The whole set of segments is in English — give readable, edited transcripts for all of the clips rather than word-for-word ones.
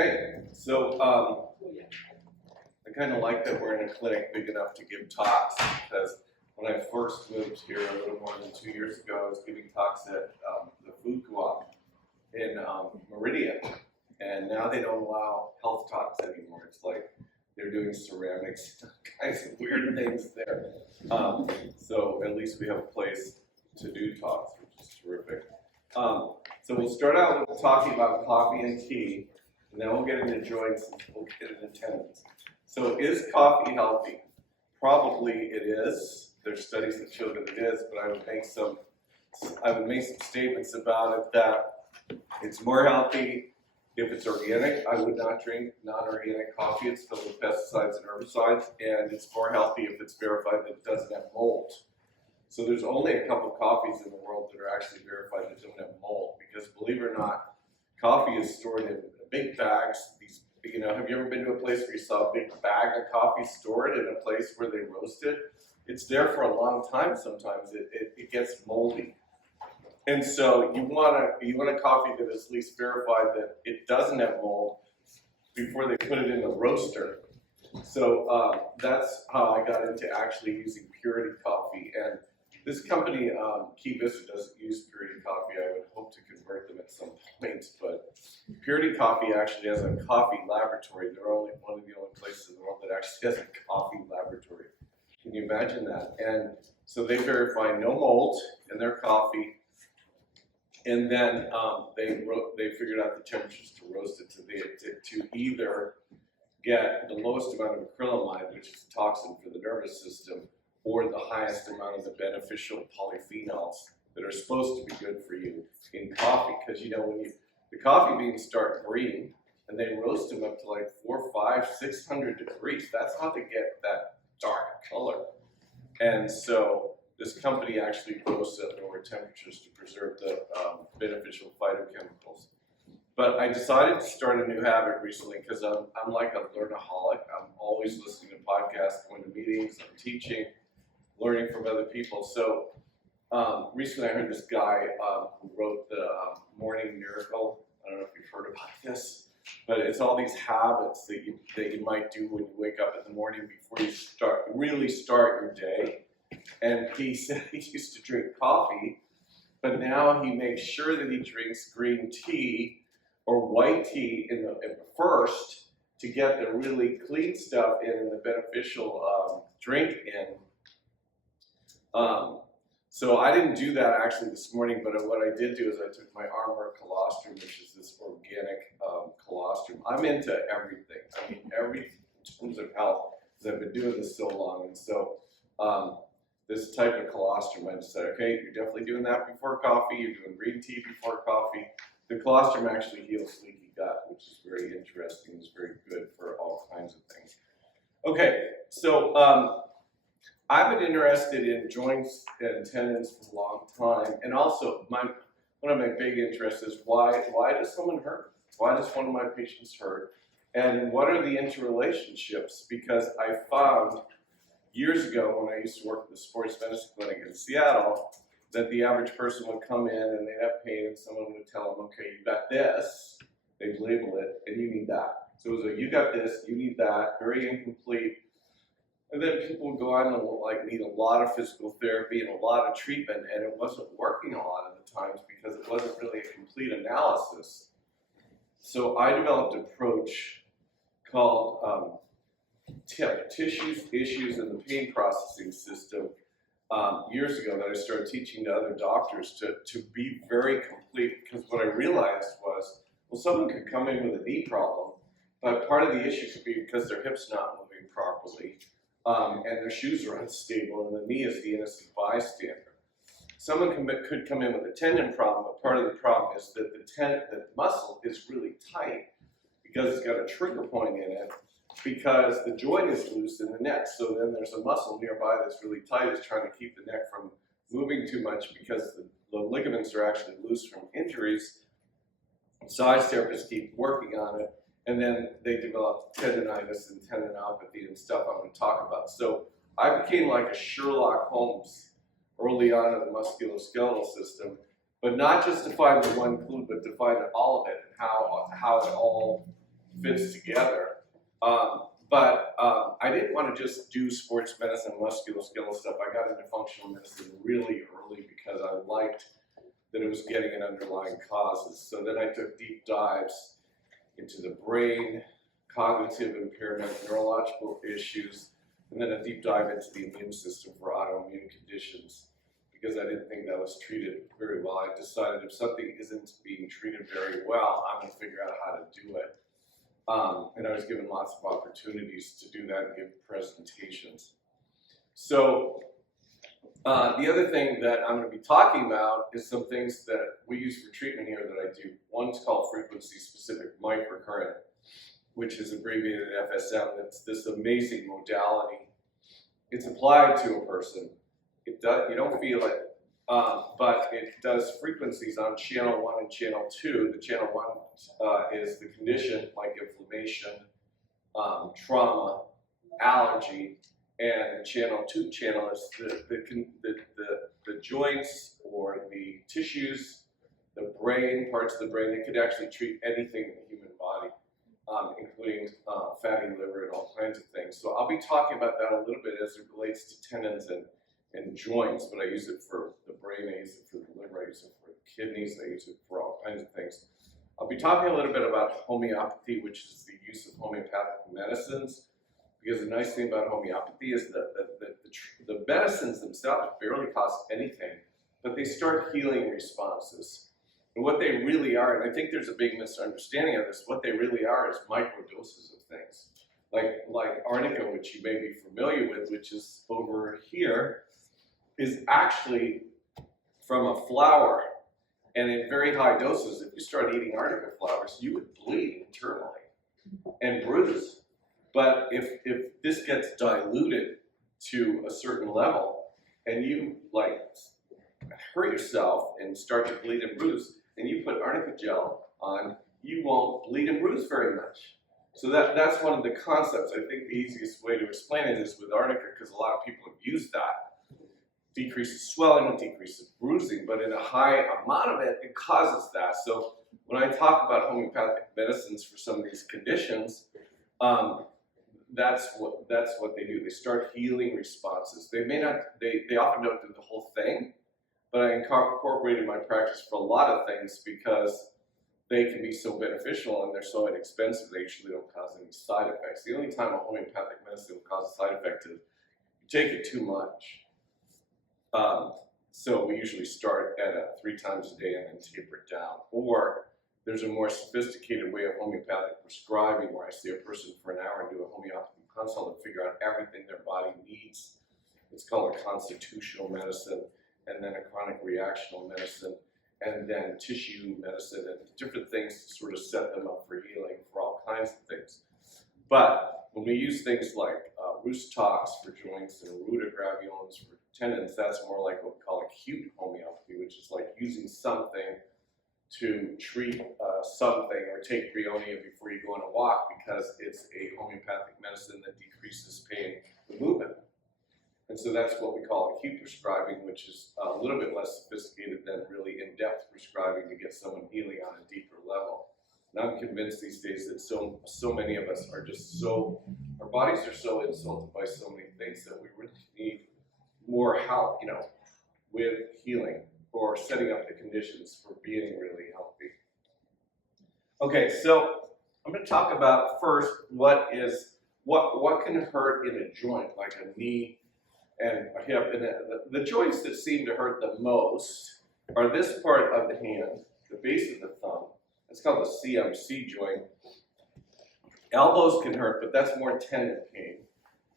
Okay, so I kind of like that we're in a clinic big enough to give talks, because when I first moved here a little more than 2 years ago, I was giving talks at the food co-op in Meridian, and now they don't allow health talks anymore. It's like they're doing ceramics, kinds of weird things there. So at least we have a place to do talks, which is terrific. So we'll start out with talking about coffee and tea, and then we'll get into joints and we'll get into tendons. So is coffee healthy? Probably it is. There's studies that show that it is, but I would make some statements about it that it's more healthy if it's organic. I would not drink non-organic coffee. It's filled with pesticides and herbicides, and it's more healthy if it's verified that it doesn't have mold. So there's only a couple coffees in the world that are actually verified that don't have mold, because believe it or not, coffee is stored in big bags. These, have you ever been to a place where you saw a big bag of coffee stored in a place where they roast it? It's there for a long time. Sometimes it gets moldy, and so you want a coffee that is at least verified that it doesn't have mold before they put it in the roaster. So that's how I got into actually using Purity coffee. And this company, Key Vista, doesn't use Purity coffee. I would hope to convert them at some point, but Purity Coffee actually has a coffee laboratory. They're only one of the only places in the world that actually has a coffee laboratory. Can you imagine that? And so they verify no mold in their coffee, and then they figured out the temperatures to roast it to either get the lowest amount of acrylamide, which is a toxin for the nervous system, or the highest amount of the beneficial polyphenols that are supposed to be good for you in coffee. Because when the coffee beans start green, and they roast them up to like 400, 500, 600 degrees. That's how they get that dark color. And so this company actually roasts at lower temperatures to preserve the beneficial phytochemicals. But I decided to start a new habit recently because I'm like a learnaholic. I'm always listening to podcasts, going to meetings, I'm teaching, learning from other people. So recently I heard this guy who wrote the Morning Miracle. I don't know if you've heard about this, but it's all these habits that you might do when you wake up in the morning before you really start your day. And he said he used to drink coffee, but now he makes sure that he drinks green tea or white tea in the first to get the really clean stuff in and the beneficial drink in. So I didn't do that actually this morning, but what I did do is I took my Armor colostrum, which is this organic colostrum. I'm into everything. I mean, everything in terms of health, because I've been doing this so long. And so this type of colostrum, I just said, okay, you're definitely doing that before coffee. You're doing green tea before coffee. The colostrum actually heals leaky gut, which is very interesting. It's very good for all kinds of things. Okay, so I've been interested in joints and tendons for a long time, and also one of my big interests is why does someone hurt? Why does one of my patients hurt? And what are the interrelationships? Because I found years ago when I used to work at the sports medicine clinic in Seattle that the average person would come in and they'd have pain, and someone would tell them, okay, you got this, they'd label it, and you need that. So it was you got this, you need that, very incomplete. And then people would go on and need a lot of physical therapy and a lot of treatment, and it wasn't working a lot of the times because it wasn't really a complete analysis. So I developed an approach called TIP, Tissues, Issues, and the Pain Processing System, years ago that I started teaching to other doctors to be very complete, because what I realized was, well, someone could come in with a knee problem, but part of the issue could be because their hip's not moving properly. And their shoes are unstable, and the knee is the innocent bystander. Someone could come in with a tendon problem, but part of the problem is that the muscle is really tight because it's got a trigger point in it, because the joint is loose in the neck. So then there's a muscle nearby that's really tight, it's trying to keep the neck from moving too much because the ligaments are actually loose from injuries. Massage therapists keep working on it. And then they developed tendonitis and tendinopathy and stuff I'm going to talk about. So I became like a Sherlock Holmes early on in the musculoskeletal system, but not just to find the one clue, but to find all of it and how it all fits together. I didn't want to just do sports medicine, musculoskeletal stuff. I got into functional medicine really early because I liked that it was getting at underlying causes. So then I took deep dives into the brain, cognitive impairment, neurological issues, and then a deep dive into the immune system for autoimmune conditions. Because I didn't think that was treated very well, I decided if something isn't being treated very well, I'm going to figure out how to do it. And I was given lots of opportunities to do that and give presentations. So the other thing that I'm going to be talking about is some things that we use for treatment here that I do. One's called frequency-specific microcurrent, which is abbreviated FSM. It's this amazing modality. It's applied to a person. It does, you don't feel it, but it does frequencies on channel 1 and channel 2. The channel 1 is the condition like inflammation, trauma, allergy, and the channel 2 channel is the joints or the tissues, the brain, parts of the brain. It could actually treat anything in the human body, including fatty liver and all kinds of things. So I'll be talking about that a little bit as it relates to tendons and joints, but I use it for the brain, I use it for the liver, I use it for the kidneys, I use it for all kinds of things. I'll be talking a little bit about homeopathy, which is the use of homeopathic medicines, because the nice thing about homeopathy is that the medicines themselves barely cost anything, but they start healing responses. And what they really are, and I think there's a big misunderstanding of this, what they really are is microdoses of things. Like arnica, which you may be familiar with, which is over here, is actually from a flower, and in very high doses, if you start eating arnica flowers, you would bleed internally and bruise. But if this gets diluted to a certain level, and you like hurt yourself and start to bleed and bruise, and you put arnica gel on, you won't bleed and bruise very much. So that's one of the concepts. I think the easiest way to explain it is with arnica, because a lot of people have used that. Decreases swelling, it decreases bruising, but in a high amount of it, it causes that. So when I talk about homeopathic medicines for some of these conditions, that's what they do. They start healing responses. They often don't do the whole thing, but I incorporated my practice for a lot of things because they can be so beneficial and they're so inexpensive, they usually don't cause any side effects. The only time a homeopathic medicine will cause a side effect is you take it too much. So we usually start at 3 times a day and then taper it down. Or there's a more sophisticated way of homeopathic prescribing where I see a person for an hour and do a homeopathy consult and figure out everything their body needs. It's called a constitutional medicine, and then a chronic reactional medicine, and then tissue medicine, and different things to sort of set them up for healing for all kinds of things. But when we use things like Rustox for joints and rutogravulins for tendons, that's more like what we call acute homeopathy, which is like using something to treat something, or take Brionia before you go on a walk because it's a homeopathic medicine that decreases pain with movement. And so that's what we call acute prescribing, which is a little bit less sophisticated than really in-depth prescribing to get someone healing on a deeper level. And I'm convinced these days that so many of us are just our bodies are so insulted by so many things that we really need more help, with healing or setting up the conditions for being really healthy. Okay, so I'm going to talk about first what can hurt in a joint, like a knee and a hip. And the joints that seem to hurt the most are this part of the hand, the base of the thumb. It's called the CMC joint. Elbows can hurt, but that's more tendon pain.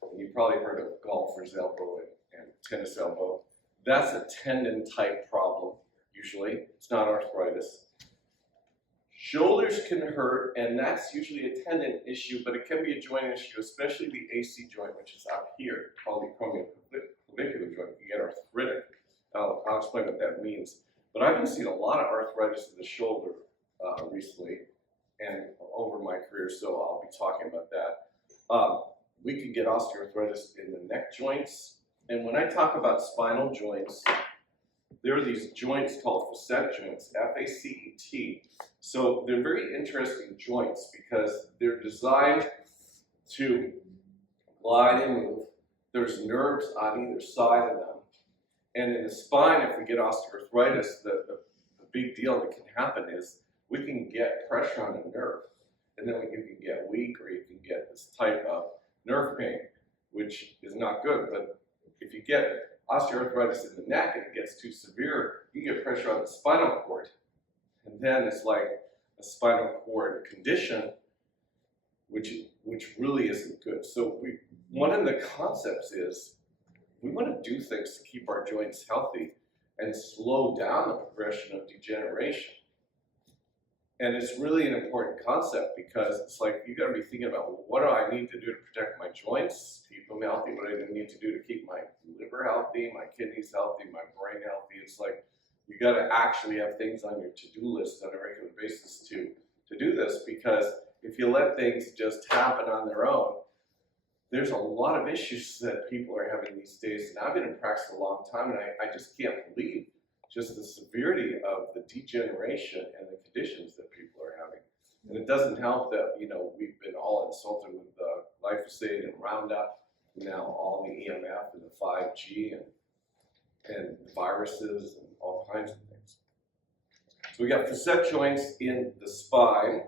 And you've probably heard of golfer's elbow and tennis elbow. That's a tendon type problem, usually. It's not arthritis. Shoulders can hurt, and that's usually a tendon issue, but it can be a joint issue, especially the AC joint, which is up here, called the acromioclavicular joint. You get arthritic. I'll explain what that means. But I've been seeing a lot of arthritis in the shoulder recently and over my career, so I'll be talking about that. We can get osteoarthritis in the neck joints. And when I talk about spinal joints, there are these joints called facet joints, F-A-C-E-T. So they're very interesting joints because they're designed to glide and move. There's nerves on either side of them. And in the spine, if we get osteoarthritis, the big deal that can happen is we can get pressure on a nerve. And then you can get weak, or you can get this type of nerve pain, which is not good. But if you get osteoarthritis in the neck and it gets too severe, you get pressure on the spinal cord. And then it's like a spinal cord condition, which really isn't good. So one of the concepts is we want to do things to keep our joints healthy and slow down the progression of degeneration. And it's really an important concept because it's like you got to be thinking about, well, what do I need to do to protect my joints, keep them healthy? What do I need to do to keep my liver healthy, my kidneys healthy, my brain healthy? It's like you got to actually have things on your to-do list on a regular basis to do this, because if you let things just happen on their own, there's a lot of issues that people are having these days. And I've been in practice a long time, and I just can't believe just the severity of the degeneration and the conditions that people are having. And it doesn't help that, you know, we've been all insulted with glyphosate and Roundup, now all the EMF and the 5G and viruses and all kinds of things. So we got facet joints in the spine,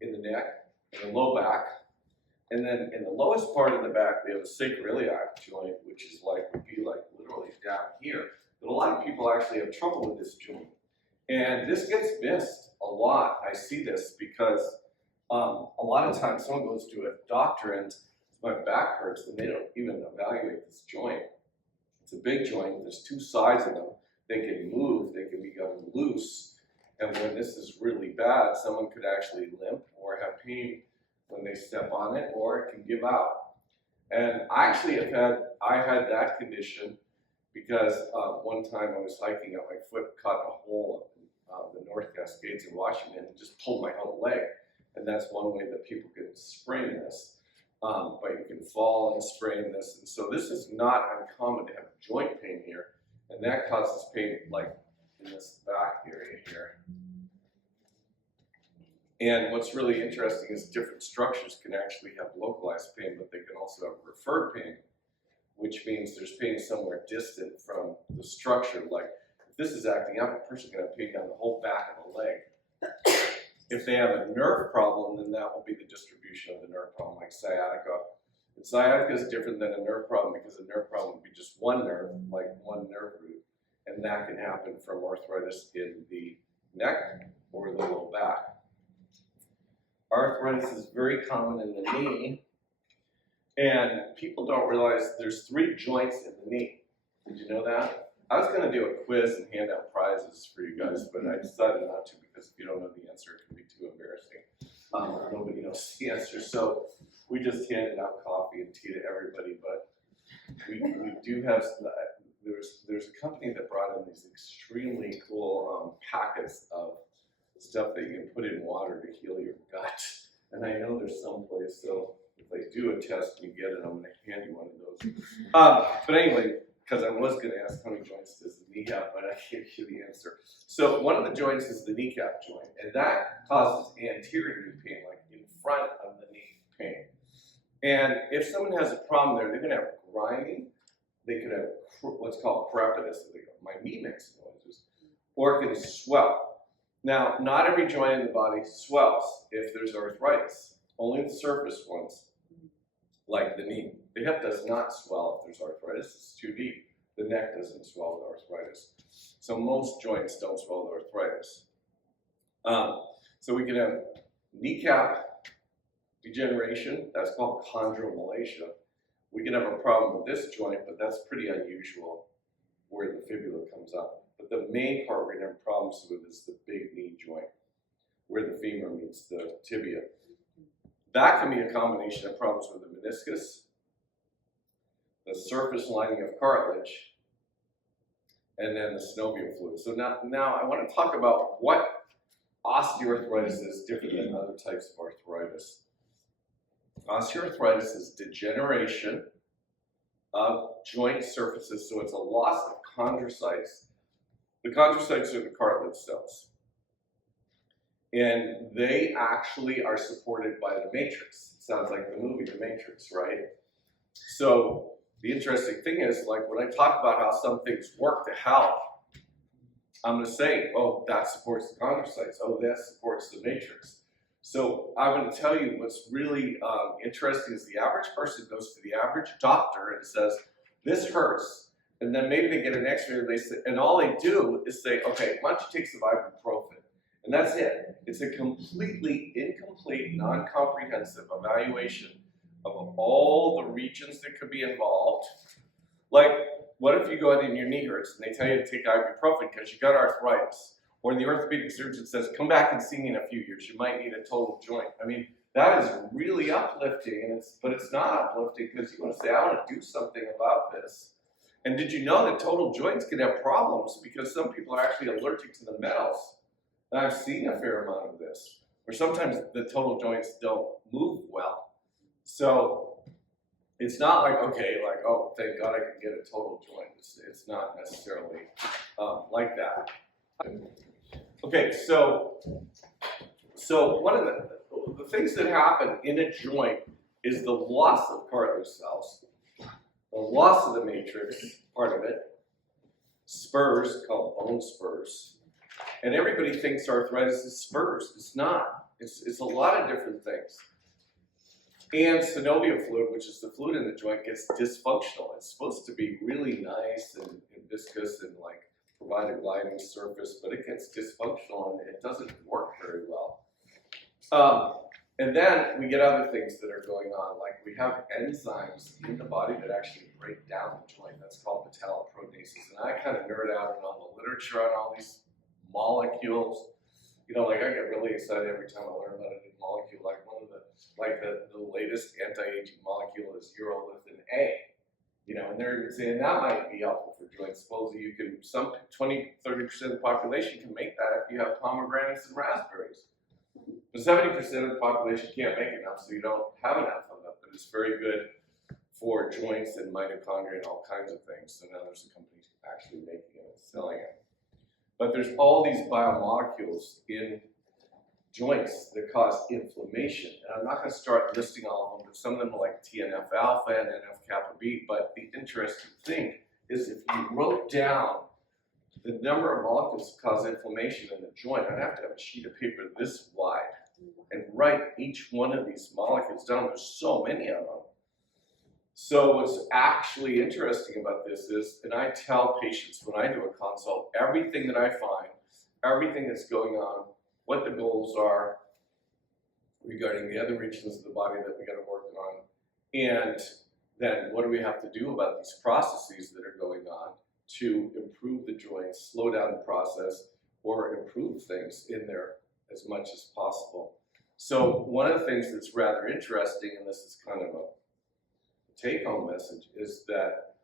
in the neck, in the low back, and then in the lowest part of the back, we have a sacroiliac joint, which is like, would be like literally down here. But a lot of people actually have trouble with this joint. And this gets missed a lot. I see this because a lot of times someone goes to a doctor and my back hurts, and they don't even evaluate this joint. It's a big joint. There's two sides of them. They can move. They can become loose. And when this is really bad, someone could actually limp or have pain when they step on it, or it can give out. And I actually I had that condition because one time I was hiking up, my foot caught a hole in the North Cascades in Washington and just pulled my whole leg. And that's one way that people can sprain this. But you can fall and sprain this. And so this is not uncommon to have joint pain here. And that causes pain like in this back area here. And what's really interesting is different structures can actually have localized pain, but they can also have referred pain, which means there's pain somewhere distant from the structure. Like if this is acting up, a person's going to have pain down the whole back of the leg. If they have a nerve problem, then that will be the distribution of the nerve problem, like sciatica. And sciatica is different than a nerve problem because a nerve problem would be just one nerve, like one nerve root. And that can happen from arthritis in the neck or the low back. Arthritis is very common in the knee, and people don't realize there's 3 joints in the knee. Did you know that? I was going to do a quiz and hand out prizes for you guys, but I decided not to because if you don't know the answer, it can be too embarrassing. Nobody knows the answer, so we just handed out coffee and tea to everybody. But we do have there's a company that brought in these extremely cool packets of stuff that you can put in water to heal your gut. And I know there's some place, so if I do a test and you get it, I'm going to hand you one of those. But anyway, because I was going to ask how many joints does the knee have, but I can't give you the answer. So one of the joints is the kneecap joint, and that causes anterior knee pain, like in front of the knee pain. And if someone has a problem there, they're going to have grinding. They could have what's called crepitus. They go, my knee makes noises. Or it can swell. Now, not every joint in the body swells if there's arthritis. Only the surface ones, like the knee. The hip does not swell if there's arthritis. It's too deep. The neck doesn't swell with arthritis. So most joints don't swell with arthritis. So we can have kneecap degeneration. That's called chondromalacia. We can have a problem with this joint, but that's pretty unusual where the fibula comes up. But the main part we're going to have problems with is the big knee joint, where the femur meets the tibia. That can be a combination of problems with the meniscus, the surface lining of cartilage, and then the synovial fluid. So now I want to talk about what osteoarthritis is different than other types of arthritis. Osteoarthritis is degeneration of joint surfaces, so it's a loss of chondrocytes The chondrocytes are the cartilage cells. And they actually are supported by the matrix. Sounds like the movie, The Matrix, right? So the interesting thing is, like when I talk about how some things work to help, I'm going to say, oh, that supports the chondrocytes. Oh, that supports the matrix. So I'm going to tell you what's really interesting is the average person goes to the average doctor and says, this hurts. And then maybe they get an x-ray and they say, and all they do is say, okay, why don't you take some ibuprofen? And that's it. It's a completely incomplete, non-comprehensive evaluation of all the regions that could be involved. Like, what if you go in and your knee hurts and they tell you to take ibuprofen because you got arthritis? Or the orthopedic surgeon says, come back and see me in a few years. You might need a total joint. I mean, that is really uplifting, and but it's not uplifting because you want to say, I want to do something about this. And did you know that total joints can have problems because some people are actually allergic to the metals? And I've seen a fair amount of this, where sometimes the total joints don't move well. So it's not like, okay, like, oh, thank God I can get a total joint. It's not necessarily like that. Okay, so one of the things that happen in a joint is the loss of cartilage cells, the loss of the matrix, part of it, spurs, called bone spurs. And everybody thinks arthritis is spurs. It's not. It's a lot of different things. And synovial fluid, which is the fluid in the joint, gets dysfunctional. It's supposed to be really nice and viscous and like provide a gliding surface, but it gets dysfunctional and it doesn't work very well. And then we get other things that are going on, like we have enzymes in the body that actually break down the joint. That's called metalloproteases. And I kind of nerd out on the literature on all these molecules. You know, like I get really excited every time I learn about a new molecule. Like one of the latest anti-aging molecule is urolithin A. You know, and they're saying that might be helpful for joints. Supposedly you can, 20–30% of the population can make that if you have pomegranates and raspberries. But 70% of the population can't make enough, so you don't have enough of it. But it's very good for joints and mitochondria and all kinds of things. So now there's a company actually making it and selling it. But there's all these biomolecules in joints that cause inflammation. And I'm not going to start listing all of them, but some of them are like TNF-alpha and NF-kappa B. But the interesting thing is if you wrote down the number of molecules that cause inflammation in the joint, I'd have to have a sheet of paper this wide and write each one of these molecules down. There's so many of them. So what's actually interesting about this is, and I tell patients when I do a consult, everything that I find, everything that's going on, what the goals are regarding the other regions of the body that we got to work on, and then what do we have to do about these processes that are going on to improve the joints, slow down the process, or improve things in there as much as possible. So one of the things that's rather interesting, and this is kind of a take-home message, is that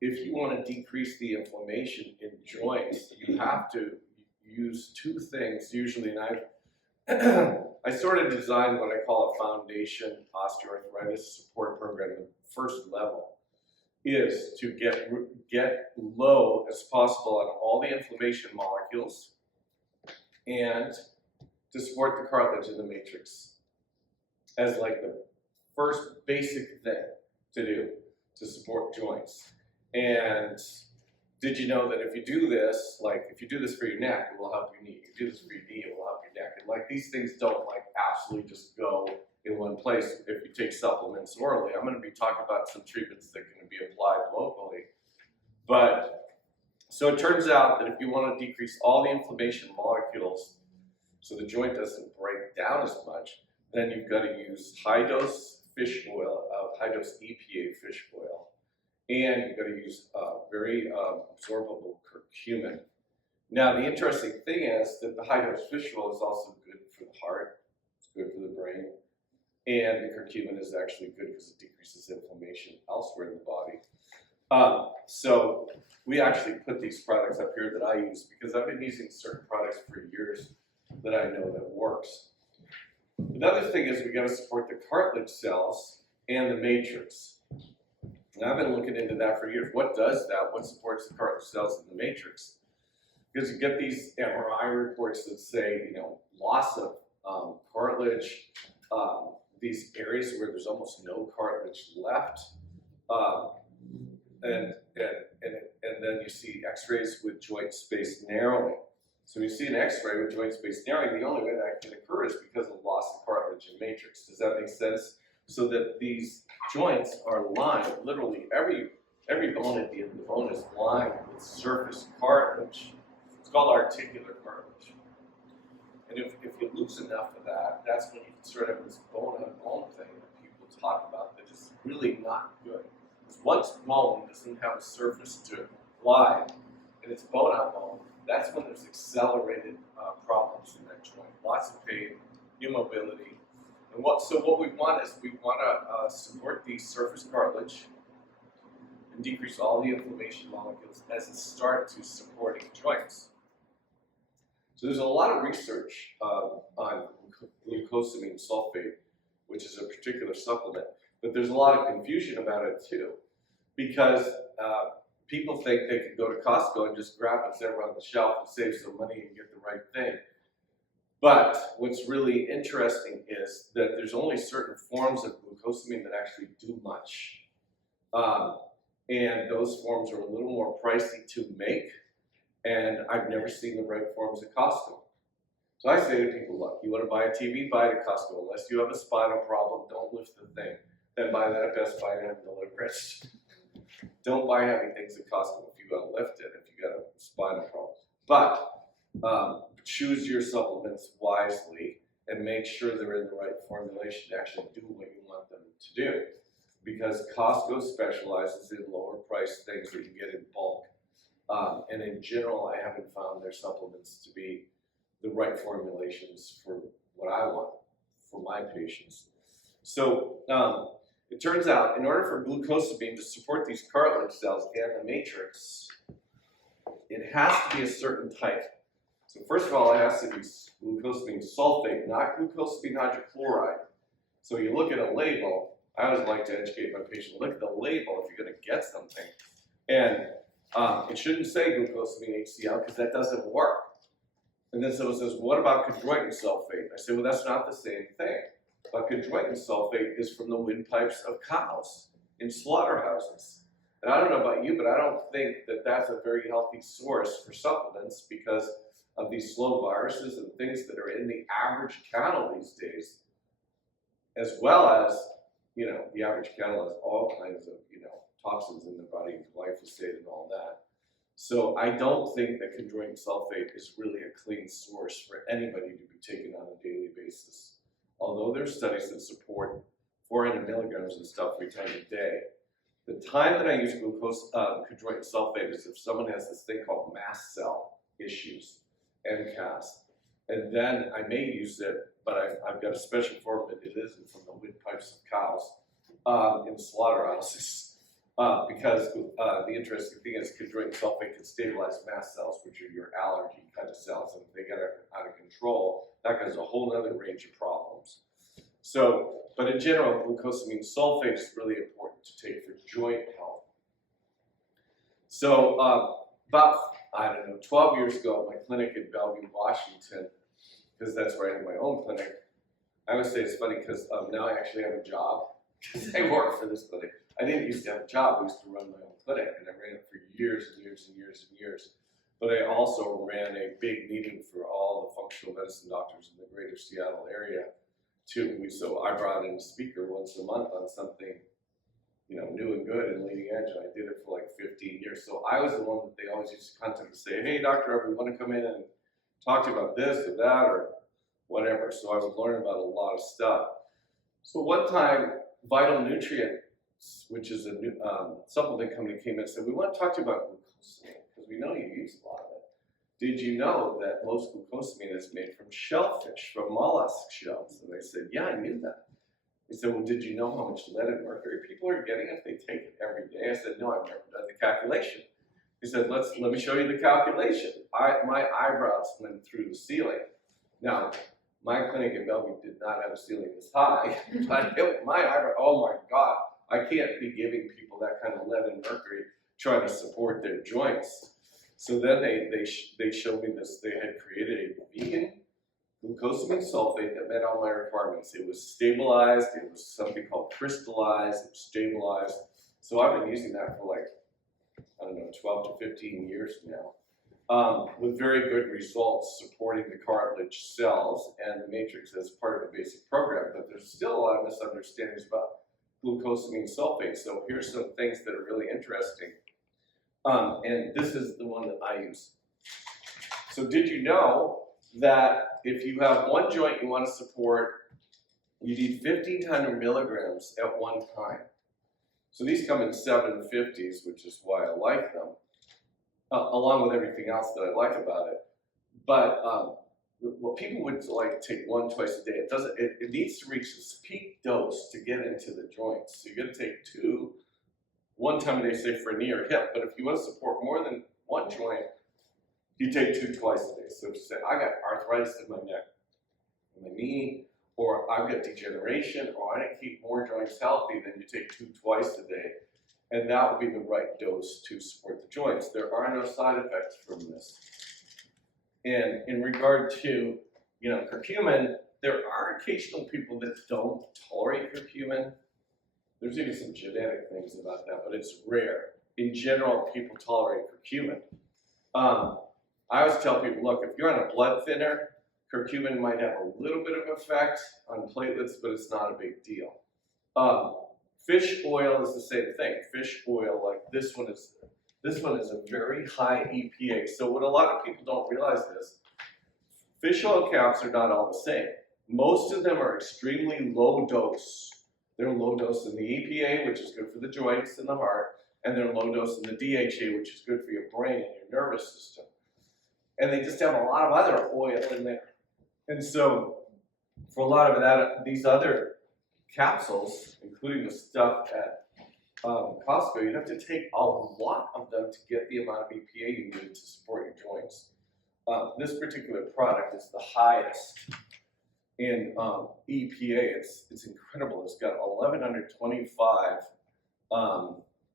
if you want to decrease the inflammation in joints, you have to use two things usually, and I sort of designed what I call a foundation osteoarthritis support program. The first level is to get low as possible on all the inflammation molecules and to support the cartilage in the matrix as like the first basic thing to do to support joints. And did you know that if you do this, like if you do this for your neck, it will help your knee. If you do this for your knee, it will help your neck. And like these things don't like absolutely just go in one place if you take supplements orally. I'm going to be talking about some treatments that can be applied locally. But so it turns out that if you want to decrease all the inflammation molecules so the joint doesn't break down as much, then you've got to use high-dose fish oil, high-dose EPA fish oil. And you've got to use very absorbable curcumin. Now, the interesting thing is that the high-dose fish oil is also good for the heart. It's good for the brain. And the curcumin is actually good because it decreases inflammation elsewhere in the body. So we actually put these products up here that I use because I've been using certain products for years that I know that works. Another thing is we got to support the cartilage cells and the matrix. And I've been looking into that for years. What does that? What supports the cartilage cells in the matrix? because you get these MRI reports that say, loss of cartilage, these areas where there's almost no cartilage left, and then you see X-rays with joint space narrowing. So when you see an X-ray with joint space narrowing, the only way that can occur is because of loss of cartilage and matrix. Does that make sense? So that these joints are lined, literally every bone at the end of the bone is lined with surface cartilage. It's called articular cartilage. And if you lose enough of that, that's when you can start having this bone-on-bone thing that people talk about that is really not good. Because once bone doesn't have a surface to glide, and it's bone-on-bone, that's when there's accelerated problems in that joint. Lots of pain, immobility. And so what we want is we want to support the surface cartilage and decrease all the inflammation molecules as a start to supporting joints. So there's a lot of research on glucosamine sulfate, which is a particular supplement, but there's a lot of confusion about it too, because people think they can go to Costco and just grab what's ever on the shelf and save some money and get the right thing. But what's really interesting is that there's only certain forms of glucosamine that actually do much. And those forms are a little more pricey to make, and I've never seen the right forms at Costco. So I say to people, look, you want to buy a TV, buy it at Costco. Unless you have a spinal problem, don't lift the thing. Then buy that at Best Buy and have deliverance. Don't buy heavy things at Costco if you got to lift it, if you got a spinal problem. But choose your supplements wisely and make sure they're in the right formulation to actually do what you want them to do. Because Costco specializes in lower priced things that you get in bulk. And in general, I haven't found their supplements to be the right formulations for what I want for my patients. So it turns out, in order for glucosamine to support these cartilage cells and the matrix, it has to be a certain type. So first of all, it has to be glucosamine sulfate, not glucosamine hydrochloride. So you look at a label. I always like to educate my patient. Look at the label if you're going to get something. And it shouldn't say glucosamine HCl because that doesn't work. And then someone says, what about chondroitin sulfate? I say, well, that's not the same thing. But chondroitin sulfate is from the windpipes of cows in slaughterhouses. And I don't know about you, but I don't think that that's a very healthy source for supplements because of these slow viruses and things that are in the average cattle these days, as well as, the average cattle has all kinds of, toxins in their body, glyphosate and all that. So I don't think that chondroitin sulfate is really a clean source for anybody to be taken on a daily basis. Although there's studies that support 400 milligrams and stuff 3 times a day. The time that I use chondroitin sulfate is if someone has this thing called mast cell issues, MCAS. And then I may use it, but I've got a special form that it isn't from the windpipes of cows in slaughterhouses. Because the interesting thing is chondroitin sulfate can stabilize mast cells, which are your allergy kind of cells. And if they get out of control, that causes a whole other range of problems. So, but in general, glucosamine sulfate is really important to take for joint health. So about, 12 years ago, my clinic in Bellevue, Washington, because that's where I have my own clinic. I always say it's funny because now I actually have a job because I work for this clinic. I didn't used to have a job. I used to run my own clinic, and I ran it for years and years and years and years. But I also ran a big meeting for all the functional medicine doctors in the greater Seattle area, too. So I brought in a speaker once a month on something, new and good and leading edge. And I did it for like 15 years. So I was the one that they always used to contact and say, hey, Dr. Everett, want to come in and talk to you about this or that or whatever. So I would learn about a lot of stuff. So one time, Vital Nutrient, which is a new supplement company, came in and said, we want to talk to you about glucosamine because we know you use a lot of it. Did you know that most glucosamine is made from shellfish, from mollusk shells? And I said, yeah, I knew that. He said, well, did you know how much lead and mercury people are getting if they take it every day? I said, no, I've never done the calculation. He said, let me show you the calculation. My eyebrows went through the ceiling. Now, my clinic in Bellevue did not have a ceiling this high, but my eyebrow, oh my God, I can't be giving people that kind of lead and mercury trying to support their joints. So then they showed me this. They had created a vegan glucosamine sulfate that met all my requirements. It was stabilized. It was something called crystallized. It was stabilized. So I've been using that for like, I don't know, 12 to 15 years now, with very good results supporting the cartilage cells and the matrix as part of a basic program. But there's still a lot of misunderstandings about glucosamine sulfate. So here's some things that are really interesting. And this is the one that I use. So did you know that if you have one joint you want to support, you need 1,500 milligrams at one time? So these come in 750s, which is why I like them, along with everything else that I like about it. But well, people would like take one twice a day. It doesn't. It needs to reach this peak dose to get into the joints. So you got to take two, one time a day, say for a knee or hip. But if you want to support more than one joint, you take two twice a day. So if you say, I got arthritis in my neck, in my knee, or I've got degeneration, or I need to keep more joints healthy, then you take two twice a day. And that would be the right dose to support the joints. There are no side effects from this. And in regard to, curcumin, there are occasional people that don't tolerate curcumin. There's even some genetic things about that, but it's rare. In general, people tolerate curcumin. I always tell people, look, if you're on a blood thinner, curcumin might have a little bit of effect on platelets, but it's not a big deal. Fish oil is the same thing. Fish oil, like this one is a very high EPA. So what a lot of people don't realize is, fish oil caps are not all the same. Most of them are extremely low dose. They're low dose in the EPA, which is good for the joints and the heart, and they're low dose in the DHA, which is good for your brain and your nervous system. And they just have a lot of other oil in there. And so for a lot of that, these other capsules, including the stuff at Costco, you have to take a lot of them to get the amount of EPA you need to support your joints. This particular product is the highest in EPA. It's incredible. It's got 1,125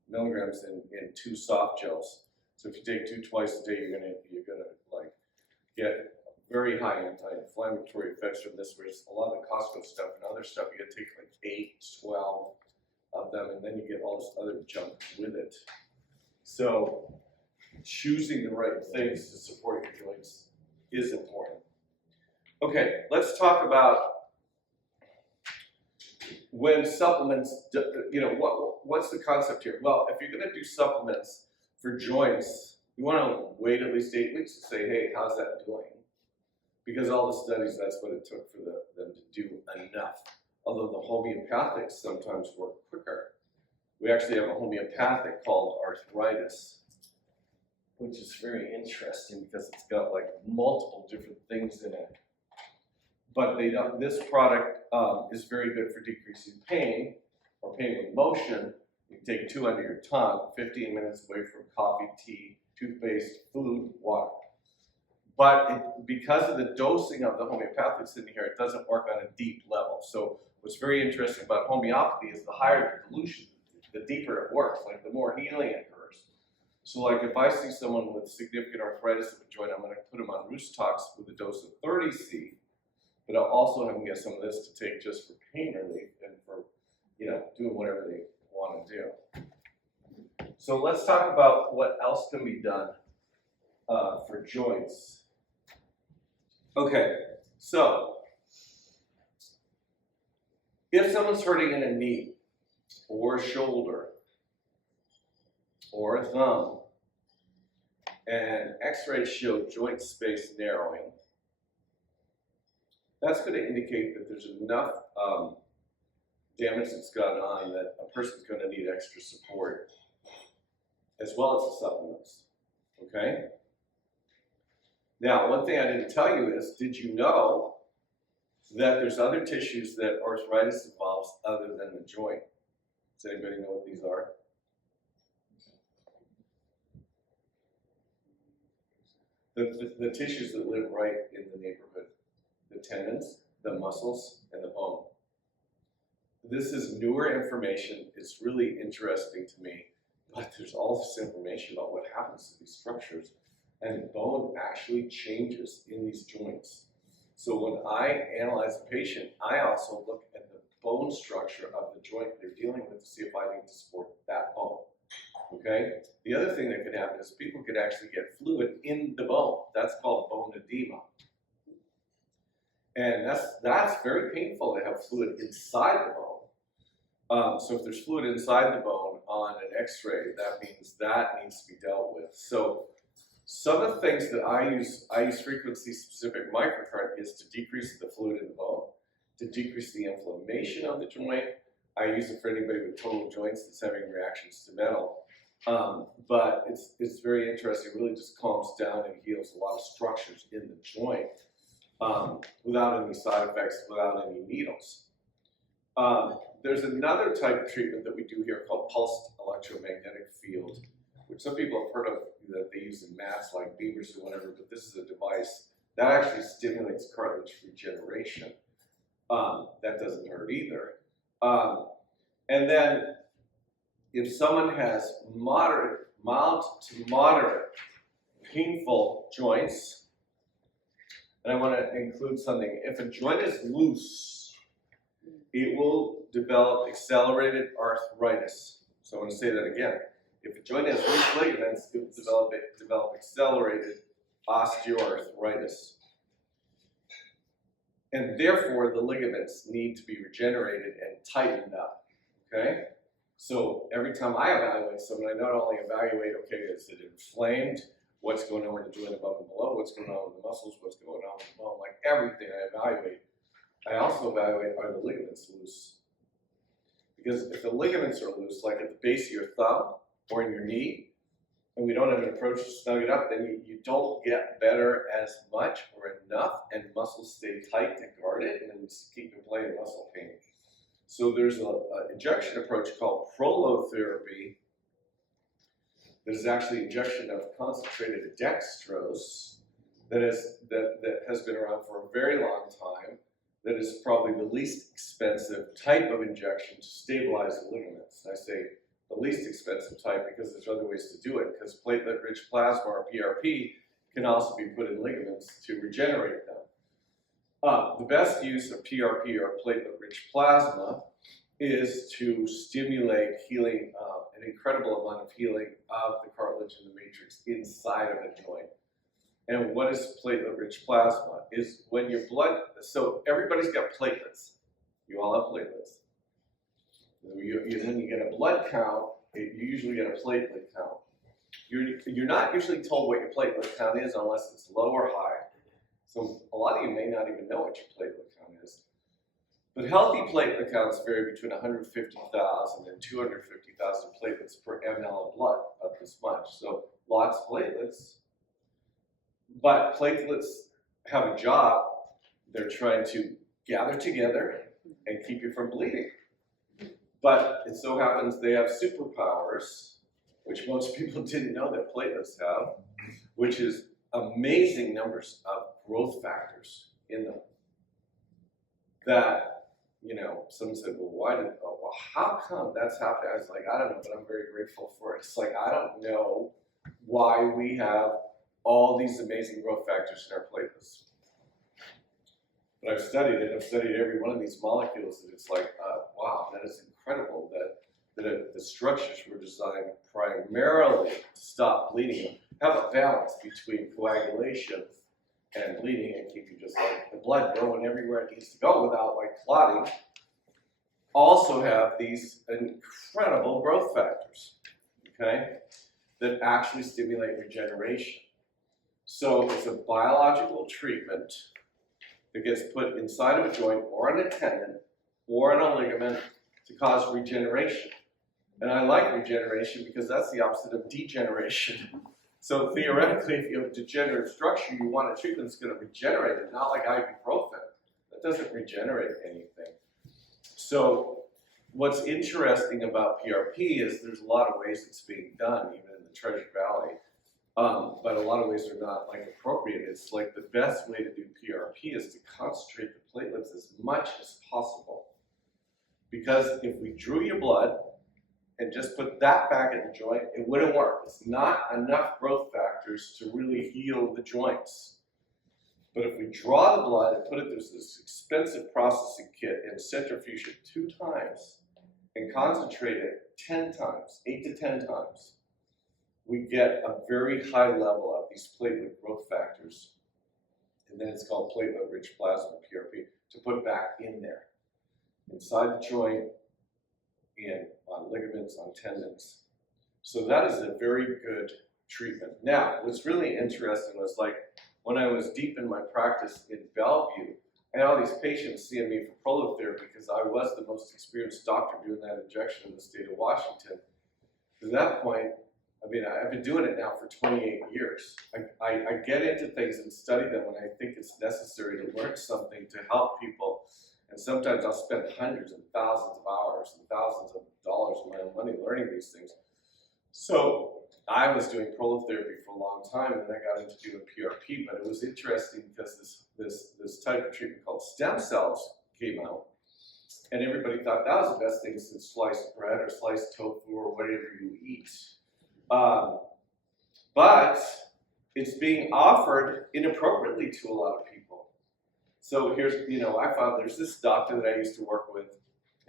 milligrams in two soft gels. So if you take two twice a day, you're gonna like get very high anti-inflammatory effects from this, whereas a lot of the Costco stuff and other stuff, you gotta take like 8, 12 of them, and then you get all this other junk with it. So choosing the right things to support your joints is important. Okay, let's talk about when supplements, what's the concept here? Well, if you're gonna do supplements for joints, you wanna wait at least 8 weeks to say, hey, how's that doing? Because all the studies, that's what it took for them to do enough. Although the homeopathics sometimes work quicker. We actually have a homeopathic called arthritis, which is very interesting because it's got like multiple different things in it. But this product is very good for decreasing pain or pain with motion. You can take 2 under your tongue, 15 minutes away from coffee, tea, toothpaste, food, water. But because of the dosing of the homeopathics in here, it doesn't work on a deep level. So what's very interesting about homeopathy is the higher the dilution, the deeper it works, like the more healing occurs. So like if I see someone with significant arthritis of a joint, I'm gonna put them on Roostox with a dose of 30C, but I'll also have them get some of this to take just for pain relief and for, doing whatever they wanna do. So let's talk about what else can be done for joints. Okay, so if someone's hurting in a knee or a shoulder or a thumb and x-rays show joint space narrowing, that's going to indicate that there's enough damage that's gone on that a person's going to need extra support as well as the supplements, okay? Now, one thing I didn't tell you is, did you know that there's other tissues that arthritis involves other than the joint? Does anybody know what these are? The tissues that live right in the neighborhood. The tendons, the muscles, and the bone. This is newer information. It's really interesting to me, but there's all this information about what happens to these structures and bone actually changes in these joints. So when I analyze a patient, I also look at the bone structure of the joint they're dealing with to see if I need to support that bone. Okay? The other thing that could happen is people could actually get fluid in the bone. That's called bone edema. And that's very painful to have fluid inside the bone. So if there's fluid inside the bone on an x-ray, that means that needs to be dealt with. So some of the things that I use frequency-specific microcurrent is to decrease the fluid in the bone, to decrease the inflammation of the joint. I use it for anybody with total joints that's having reactions to metal. But it's very interesting. It really just calms down and heals a lot of structures in the joint without any side effects, without any needles. There's another type of treatment that we do here called pulsed electromagnetic field, which some people have heard of that they use in mats like beavers or whatever, but this is a device that actually stimulates cartilage regeneration. That doesn't hurt either. And then if someone has mild to moderate painful joints, and I want to include something, if a joint is loose, it will develop accelerated arthritis. So I want to say that again. If a joint has loose ligaments, it will develop accelerated osteoarthritis. And therefore, the ligaments need to be regenerated and tightened up, okay? So every time I evaluate someone, I not only evaluate, okay, is it inflamed? What's going on with the joint above and below? What's going on with the muscles? What's going on with the bone? Like everything I evaluate. I also evaluate, are the ligaments loose? Because if the ligaments are loose, like at the base of your thumb or in your knee, and we don't have an approach to snug it up, then you don't get better as much or enough, and muscles stay tight to guard it, and then you keep inflamed muscle pain. So there's an injection approach called prolotherapy that is actually injection of concentrated dextrose that has been around for a very long time, that is probably the least expensive type of injection to stabilize the ligaments. And I say the least expensive type because there's other ways to do it, because platelet-rich plasma or PRP can also be put in ligaments to regenerate them. The best use of PRP or platelet-rich plasma is to stimulate healing, an incredible amount of healing of the cartilage and the matrix inside of a joint. And what is platelet-rich plasma? Is when your blood, so everybody's got platelets. You all have platelets. When you get a blood count, you usually get a platelet count. You're not usually told what your platelet count is unless it's low or high. So a lot of you may not even know what your platelet count is. But healthy platelet counts vary between 150,000 and 250,000 platelets per ml of blood, about this much. So lots of platelets. But platelets have a job. They're trying to gather together and keep you from bleeding. But it so happens they have superpowers, which most people didn't know that platelets have, which is amazing numbers of growth factors in them. That, you know, someone said, well, how come that's happening? I was like, I don't know, but I'm very grateful for it. It's like, I don't know why we have all these amazing growth factors in our platelets. But I've studied it. I've studied every one of these molecules, and it's like, wow, that is incredible that the structures were designed primarily to stop bleeding, have a balance between coagulation and bleeding, and keep you just like the blood going everywhere it needs to go without like clotting. Also have these incredible growth factors, okay, that actually stimulate regeneration. So it's a biological treatment that gets put inside of a joint or on a tendon or on a ligament to cause regeneration. And I like regeneration because that's the opposite of degeneration. So theoretically, if you have a degenerative structure, you want a treatment that's going to regenerate it, not like ibuprofen. That doesn't regenerate anything. So what's interesting about PRP is there's a lot of ways it's being done, even in the Treasure Valley. But a lot of ways are not like appropriate. It's like the best way to do PRP is to concentrate the platelets as much as possible. Because if we drew your blood and just put that back at the joint, it wouldn't work. It's not enough growth factors to really heal the joints. But if we draw the blood and put it through this expensive processing kit and centrifuge it 2 times and concentrate it 10 times, 8 to 10 times, we get a very high level of these platelet growth factors. And then it's called platelet-rich plasma, PRP, to put back in there, inside the joint, and on ligaments, on tendons. So that is a very good treatment. Now, what's really interesting was, like, when I was deep in my practice in Bellevue, I had all these patients seeing me for prolotherapy because I was the most experienced doctor doing that injection in the state of Washington. At that point, I mean, I've been doing it now for 28 years. I get into things and study them when I think it's necessary to learn something to help people. And sometimes I'll spend hundreds and thousands of hours and thousands of dollars of my own money learning these things. So I was doing prolotherapy for a long time, and then I got into doing PRP, but it was interesting because this type of treatment called stem cells came out, and everybody thought that was the best thing since sliced bread or sliced tofu or whatever you eat. But it's being offered inappropriately to a lot of people. So here's, I found there's this doctor that I used to work with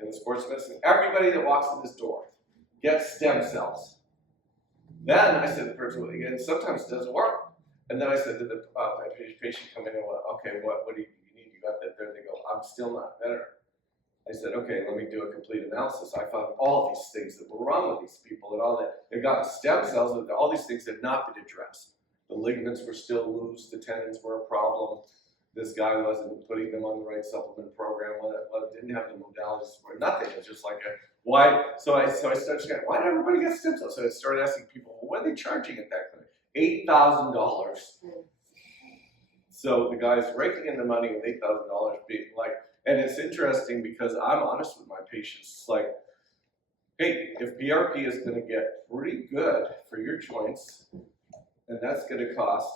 in the sports medicine. Everybody that walks in this door gets stem cells. Then I said to the person, again, sometimes it doesn't work. And then I said to the patient come in and went, okay, what do you need? You got that there? They go, I'm still not better. I said, okay, let me do a complete analysis. I found all these things that were wrong with these people and all that. They got stem cells, and all these things had not been addressed. The ligaments were still loose, the tendons were a problem. This guy wasn't putting them on the right supplement program, didn't have the modalities for it, nothing. It was just like why? So I started saying, why did everybody get stem cells? So I started asking people, well, what are they charging at that clinic? $8,000. So the guy's raking in the money with $8,000, being like, and it's interesting because I'm honest with my patients. It's like, hey, if PRP is going to get pretty good for your joints, and that's going to cost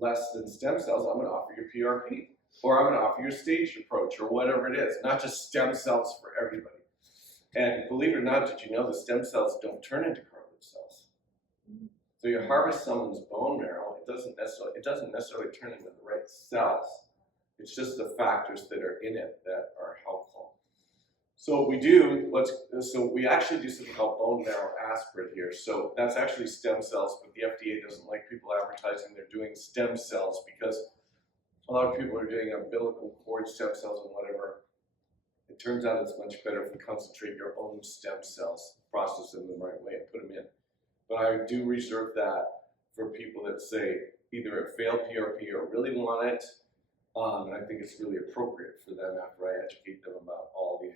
less than stem cells, I'm going to offer you PRP, or I'm going to offer you a staged approach, or whatever it is, not just stem cells for everybody. And believe it or not, did you know the stem cells don't turn into cartilage cells? So you harvest someone's bone marrow, it doesn't necessarily turn into the right cells. It's just the factors that are in it that are helpful. So we actually do something called bone marrow aspirate here. So that's actually stem cells, but the FDA doesn't like people advertising they're doing stem cells because a lot of people are doing umbilical cord stem cells and whatever. It turns out it's much better if you concentrate your own stem cells, process them the right way, and put them in. But I do reserve that for people that say either it failed PRP or really want it. And I think it's really appropriate for them after I educate them about all the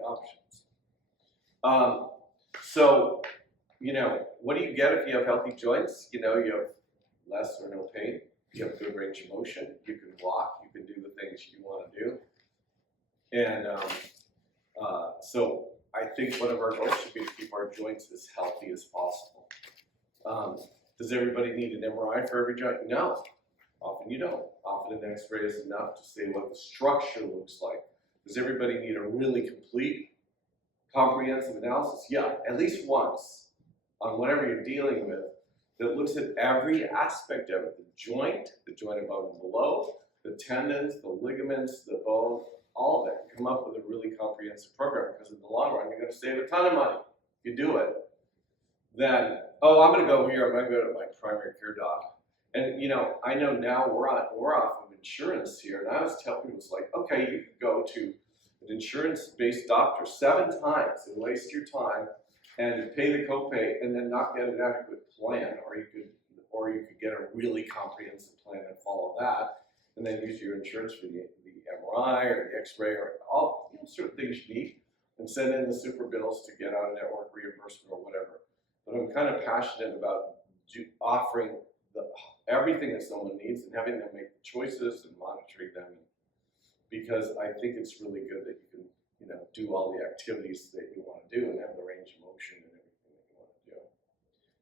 options. So, what do you get if you have healthy joints? You have less or no pain. You have good range of motion. You can walk. You can do the things you want to do. And so I think one of our goals should be to keep our joints as healthy as possible. Does everybody need an MRI for every joint? No. Often you don't. Often an X-ray is enough to say what the structure looks like. Does everybody need a really complete, comprehensive analysis? Yeah, at least once on whatever you're dealing with that looks at every aspect of it. The joint above and below, the tendons, the ligaments, the bone, all of it. Come up with a really comprehensive program because in the long run, you're going to save a ton of money if you do it. Then, I'm going to go here. I'm going to go to my primary care doc. And I know now we're off of insurance here, and I was telling people, it's like, okay, you could go to an insurance-based doctor 7 times and waste your time and pay the copay and then not get an adequate plan, or you could get a really comprehensive plan and follow that, and then use your insurance for the MRI or the X-ray or all certain things you need, and send in the super bills to get out-of-network reimbursement or whatever. But I'm kind of passionate about offering everything that someone needs and having them make choices and monitoring them, because I think it's really good that you can do all the activities that you want to do and have the range of motion and everything that you want to do.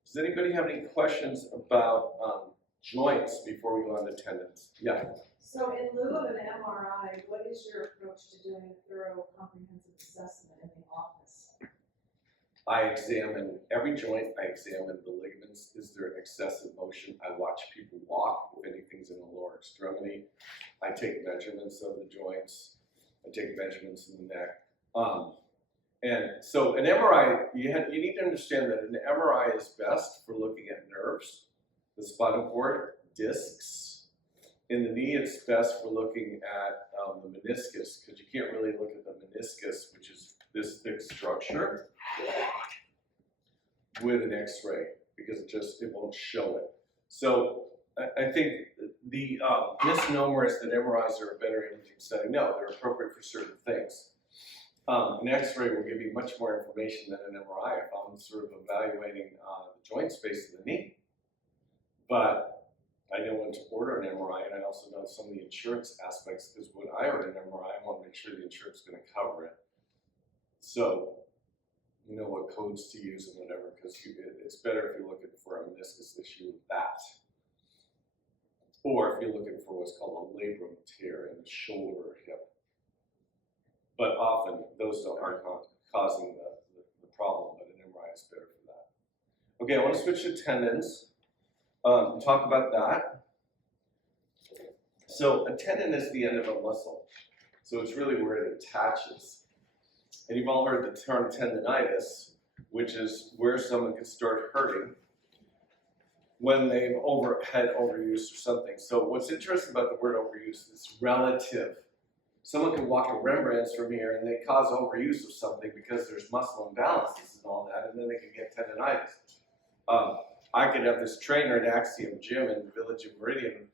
Does anybody have any questions about joints before we go on to tendons? Yeah. So in lieu of an MRI, what is your approach to doing a thorough comprehensive assessment in the office? I examine every joint, I examine the ligaments. Is there an excessive motion? I watch people walk, if anything's in the lower extremity. I take measurements of the joints. I take measurements in the neck. And so an MRI, you need to understand that an MRI is best for looking at nerves, the spinal cord, discs. In the knee, it's best for looking at the meniscus, because you can't really look at the meniscus, which is this thick structure, with an X-ray, because it won't show it. So I think the misnomer is that MRIs are a better imaging setting. No, they're appropriate for certain things. An X-ray will give you much more information than an MRI if I'm sort of evaluating the joint space of the knee. But I know when to order an MRI, and I also know some of the insurance aspects, because when I order an MRI, I want to make sure the insurance is going to cover it. So you know what codes to use and whatever, because it's better if you're looking for a meniscus issue with that. Or if you're looking for what's called a labrum tear in the shoulder or hip. But often those aren't causing the problem, but an MRI is better for that. Okay, I want to switch to tendons. Talk about that. So a tendon is the end of a muscle. So it's really where it attaches. And you've all heard the term tendonitis, which is where someone can start hurting when they've had overuse or something. So what's interesting about the word overuse is relative. Someone can walk a Rembrandt's from here and they cause overuse of something because there's muscle imbalances and all that, and then they can get tendonitis. I could have this trainer at Axiom Gym in the Village of Meridian,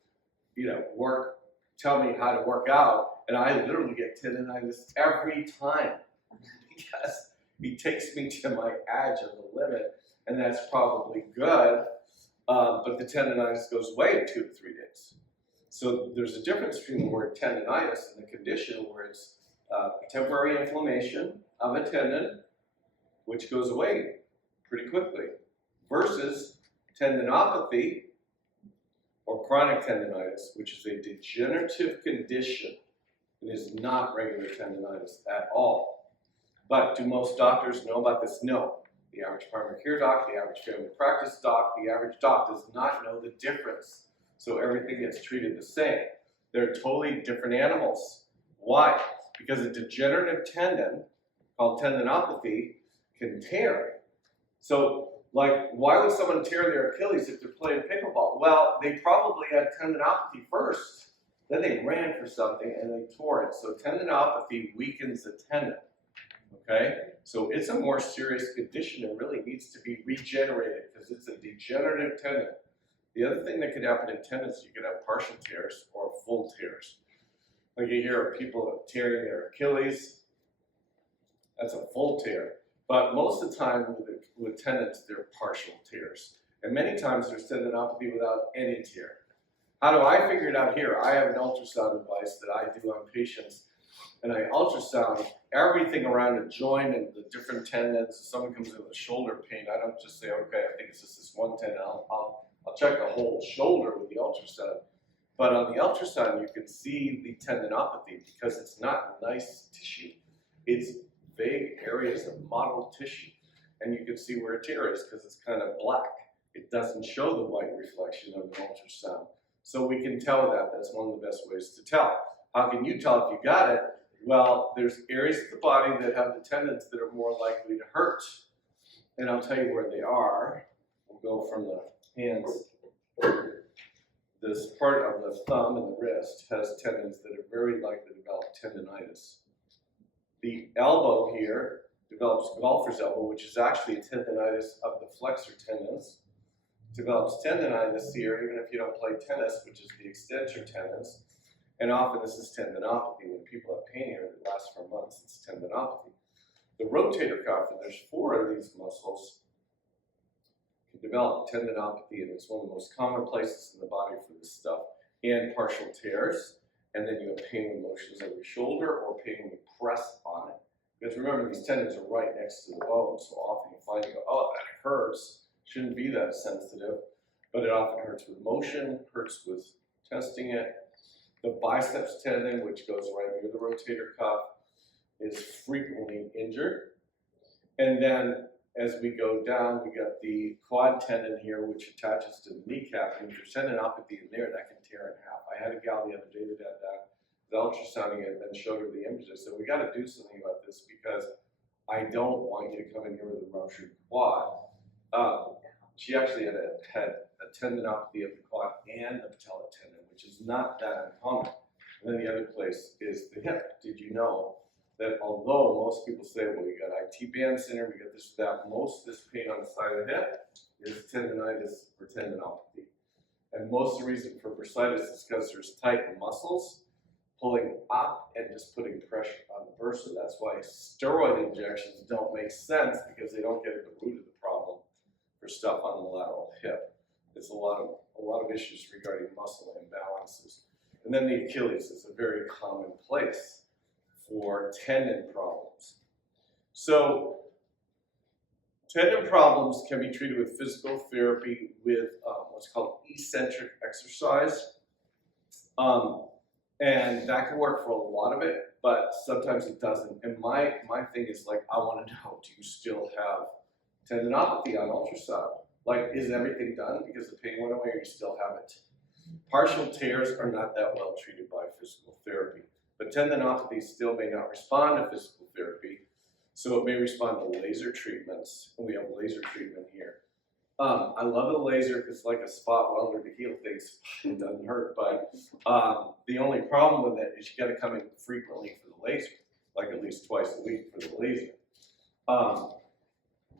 tell me how to work out, and I literally get tendonitis every time because he takes me to my edge of the limit, and that's probably good, but the tendonitis goes away in 2 to 3 days. So there's a difference between the word tendonitis and the condition where it's temporary inflammation of a tendon, which goes away pretty quickly, versus tendinopathy or chronic tendonitis, which is a degenerative condition. It is not regular tendonitis at all. But do most doctors know about this? No. The average primary care doc, the average family practice doc, the average doc does not know the difference. So everything gets treated the same. They're totally different animals. Why? Because a degenerative tendon, called tendinopathy, can tear. So, why would someone tear their Achilles if they're playing pickleball? Well, they probably had tendinopathy first. Then they ran for something and they tore it. So tendinopathy weakens the tendon. Okay? So it's a more serious condition and really needs to be regenerated because it's a degenerative tendon. The other thing that could happen in tendons, you could have partial tears or full tears. Like you hear of people tearing their Achilles, that's a full tear. But most of the time with tendons, they're partial tears. And many times there's tendinopathy without any tear. How do I figure it out here? I have an ultrasound device that I do on patients, and I ultrasound everything around a joint and the different tendons. If someone comes in with shoulder pain, I don't just say, okay, I think it's just this one tendon. I'll check the whole shoulder with the ultrasound. But on the ultrasound, you can see the tendinopathy because it's not nice tissue. It's vague areas of mottled tissue. And you can see where a tear is because it's kind of black. It doesn't show the white reflection of an ultrasound. So we can tell that. That's one of the best ways to tell. How can you tell if you got it? Well, there's areas of the body that have the tendons that are more likely to hurt. And I'll tell you where they are. We'll go from the hands. This part of the thumb and the wrist has tendons that are very likely to develop tendonitis. The elbow here develops golfer's elbow, which is actually a tendonitis of the flexor tendons. Develops tendonitis here, even if you don't play tennis, which is the extensor tendons. And often this is tendinopathy. When people have pain here that lasts for months, it's tendinopathy. The rotator cuff, and there's 4 of these muscles, can develop tendinopathy, and it's one of the most common places in the body for this stuff, and partial tears. And then you have pain with motions of your shoulder or pain when you press on it. Because remember, these tendons are right next to the bone, so often you find you go, oh, that hurts. Shouldn't be that sensitive, but it often hurts with motion, hurts with testing it. The biceps tendon, which goes right near the rotator cuff, is frequently injured. And then as we go down, we got the quad tendon here, which attaches to the kneecap, and if there's tendinopathy in there, that can tear in half. I had a gal the other day that had that, the ultrasounding, and then showed her the images. So we got to do something about this because I don't want you to come in here with a ruptured quad. She actually had a tendinopathy of the quad and the patella tendon, which is not that uncommon. And then the other place is the hip. Did you know that although most people say, well, we got IT band syndrome, we got this, that, most of this pain on the side of the hip is tendonitis or tendinopathy. And most of the reason for bursitis is because there's tight muscles pulling up and just putting pressure on the bursa. That's why steroid injections don't make sense, because they don't get at the root of the problem for stuff on the lateral hip. There's a lot of issues regarding muscle imbalances. And then the Achilles is a very common place for tendon problems. So tendon problems can be treated with physical therapy with what's called eccentric exercise. And that can work for a lot of it, but sometimes it doesn't. And my thing is, like, I want to know, do you still have tendinopathy on ultrasound? Like, is everything done because the pain went away, or you still have it? Partial tears are not that well treated by physical therapy, but tendinopathy still may not respond to physical therapy, so it may respond to laser treatments, and we have laser treatment here. I love the laser because it's like a spot welder to heal things. It doesn't hurt, but the only problem with it is you got to come in frequently for the laser, like at least twice a week for the laser.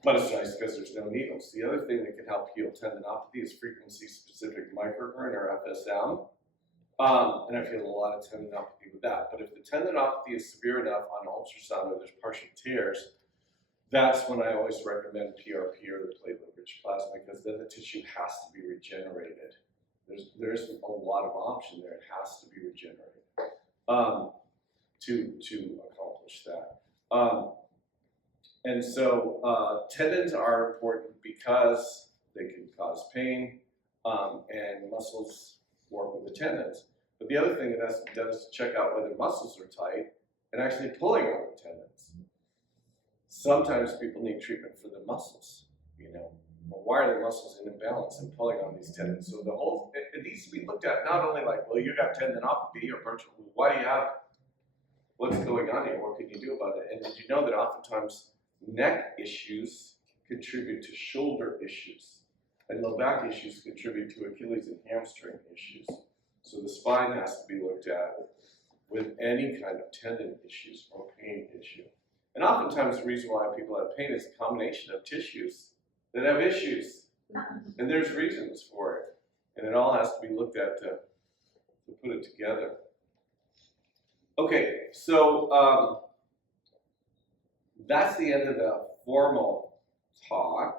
But it's nice because there's no needles. The other thing that can help heal tendinopathy is frequency-specific microcurrent, or FSM. And I feel a lot of tendinopathy with that. But if the tendinopathy is severe enough on ultrasound or there's partial tears, that's when I always recommend PRP or the platelet-rich plasma, because then the tissue has to be regenerated. There isn't a lot of option there. It has to be regenerated to accomplish that. And so tendons are important because they can cause pain, and muscles work with the tendons. But the other thing that has to be done is to check out whether muscles are tight and actually pulling on the tendons. Sometimes people need treatment for the muscles, you know. Well, why are the muscles in imbalance and pulling on these tendons? So it needs to be looked at not only like, well, you got tendinopathy or partial, why do you have it? What's going on here? What can you do about it? And did you know that oftentimes neck issues contribute to shoulder issues, and low back issues contribute to Achilles and hamstring issues? So the spine has to be looked at with any kind of tendon issues or pain issue. And oftentimes the reason why people have pain is a combination of tissues that have issues. And there's reasons for it. And it all has to be looked at to put it together. Okay, so that's the end of the formal talk.